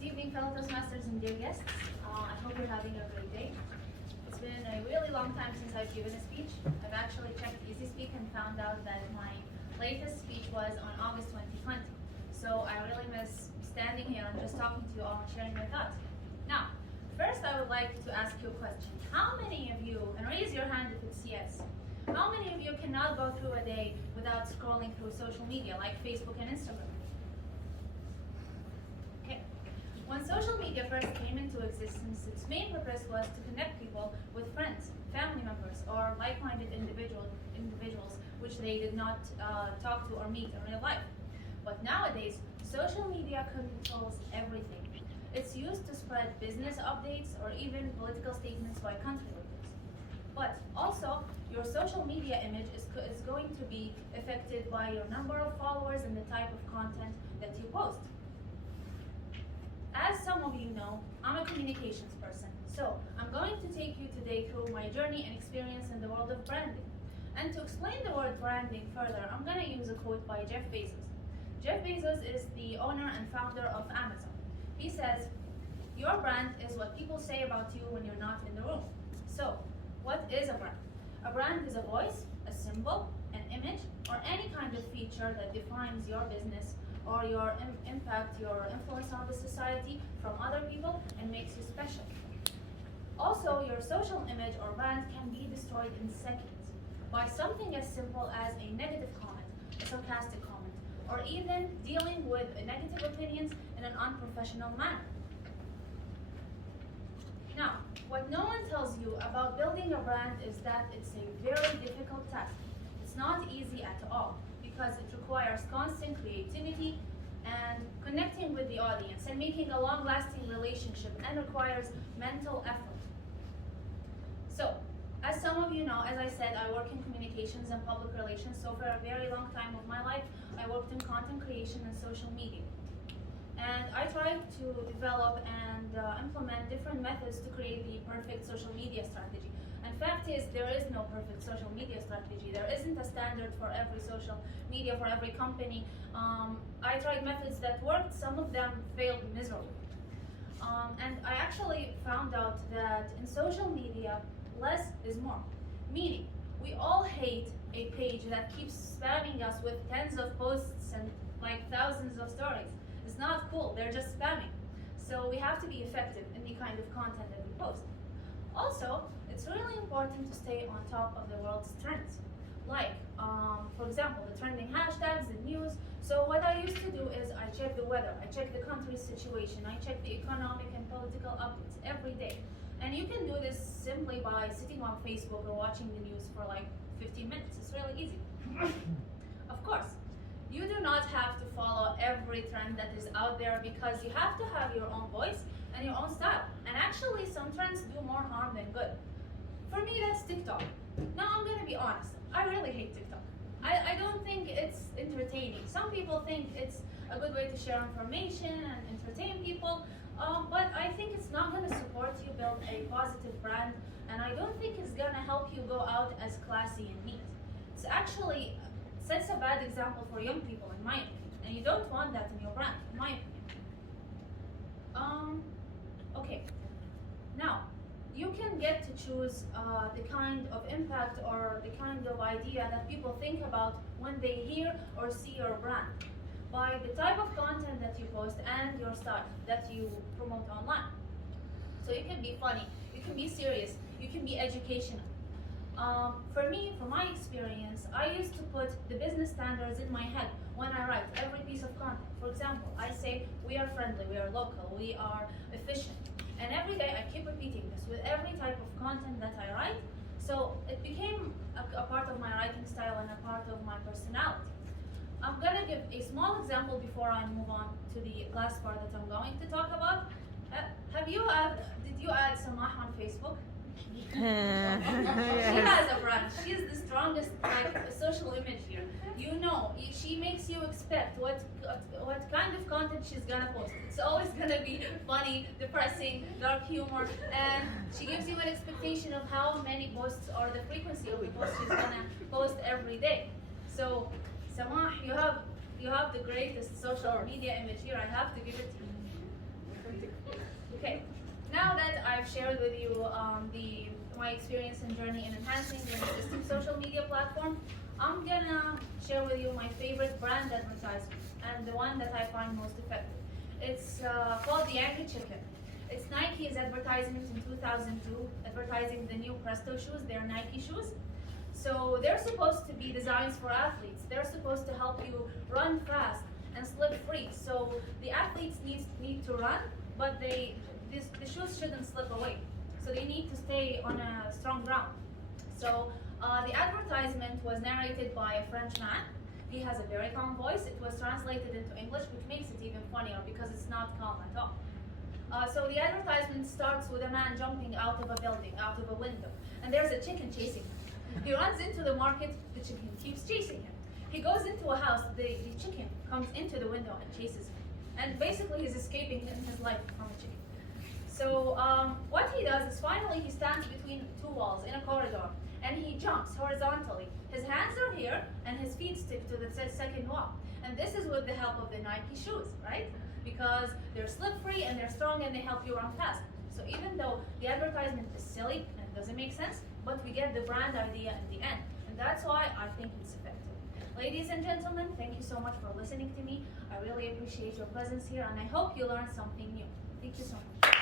Good evening, fellow Toastmasters and dear guests. I hope you're having a great day. It's been a really long time since I've given a speech. I've actually checked EasySpeak and found out that my latest speech was on August 2020. So I really miss standing here and just talking to you all and sharing my thoughts. Now, first I would like to ask you a question. How many of you, and raise your hand if it's yes, how many of you cannot go through a day without scrolling through social media like Facebook and Instagram? When social media first came into existence, its main purpose was to connect people with friends, family members, or like-minded individuals which they did not talk to or meet in real life. But nowadays, social media controls everything. It's used to spread business updates or even political statements by country leaders. But also, your social media image is going to be affected by your number of followers and the type of content that you post. As some of you know, I'm a communications person, so I'm going to take you today through my journey and experience in the world of branding. And to explain the word branding further, I'm going to use a quote by Jeff Bezos. Jeff Bezos is the owner and founder of Amazon. He says, "Your brand is what people say about you when you're not in the room." So, what is a brand? A brand is a voice, a symbol, an image, or any kind of feature that defines your business or your impact, your influence on the society from other people and makes you special. Also, your social image or brand can be destroyed in seconds by something as simple as a negative comment, a sarcastic comment, or even dealing with negative opinions in an unprofessional manner. Now, what no one tells you about building a brand is that it's a very difficult task. It's not easy at all, because it requires constant creativity and connecting with the audience and making a long-lasting relationship, and requires mental effort. So, as some of you know, as I said, I work in communications and public relations, so for a very long time of my life, I worked in content creation and social media. And I tried to develop and implement different methods to create the perfect social media strategy. And fact is, there is no perfect social media strategy. There isn't a standard for every social media, for every company. I tried methods that worked, some of them failed miserably. And I actually found out that in social media, less is more. Meaning, we all hate a page that keeps spamming us with tens of posts and like thousands of stories. It's not cool, they're just spamming. So we have to be effective in the kind of content that we post. Also, it's really important to stay on top of the world's trends. Like, for example, the trending hashtags, the news. So what I used to do is I check the weather, I check the country's situation, I check the economic and political updates every day. And you can do this simply by sitting on Facebook or watching the news for like 15 minutes. It's really easy. Of course, you do not have to follow every trend that is out there, because you have to have your own voice and your own style. And actually, some trends do more harm than good. For me, that's TikTok. Now, I'm gonna be honest. I really hate TikTok. I don't think it's entertaining. Some people think it's a good way to share information and entertain people, but I think it's not gonna support you build a positive brand, and I don't think it's gonna help you go out as classy and neat. It's actually sets a bad example for young people, in my opinion, and you don't want that in your brand, in my opinion. Okay, now, you can get to choose the kind of impact or the kind of idea that people think about when they hear or see your brand by the type of content that you post and your style that you promote online. So you can be funny, you can be serious, you can be educational. For me, from my experience, I used to put the business standards in my head when I write every piece of content. For example, I say we are friendly, we are local, we are efficient. And every day I keep repeating this with every type of content that I write. So it became a part of my writing style and a part of my personality. I'm gonna give a small example before I move on to the last part that I'm going to talk about. Did you add Samah on Facebook? She has a brand. She is the strongest social image here. You know, she makes you expect what kind of content she's gonna post. It's always gonna be funny, depressing, dark humor, and she gives you an expectation of how many posts or the frequency of the posts she's gonna post every day. So, Samah, you have the greatest social media image here. I have to give it to you. Okay, now that I've shared with you my experience and journey in enhancing the existing social media platform, I'm gonna share with you my favorite brand advertisement and the one that I find most effective. It's called the Angry Chicken. It's Nike's advertisement in 2002, advertising the new Presto shoes. They're Nike shoes. So they're supposed to be designs for athletes. They're supposed to help you run fast and slip free. So the athletes need to run, but the shoes shouldn't slip away. So they need to stay on a strong ground. So the advertisement was narrated by a French man. He has a very calm voice. It was translated into English, which makes it even funnier because it's not calm at all. So the advertisement starts with a man jumping out of a building, out of a window, and there's a chicken chasing him. He runs into the market, the chicken keeps chasing him. He goes into a house, the chicken comes into the window and chases him. And basically he's escaping in his life from a chicken. So what he does is finally he stands between two walls in a corridor and he jumps horizontally. His hands are here and his feet stick to the second wall. And this is with the help of the Nike shoes, right? Because they're slip-free and they're strong and they help you run fast. So even though the advertisement is silly and doesn't make sense, but we get the brand idea in the end. And that's why I think it's effective. Ladies and gentlemen, thank you so much for listening to me. I really appreciate your presence here and I hope you learned something new. Thank you so much.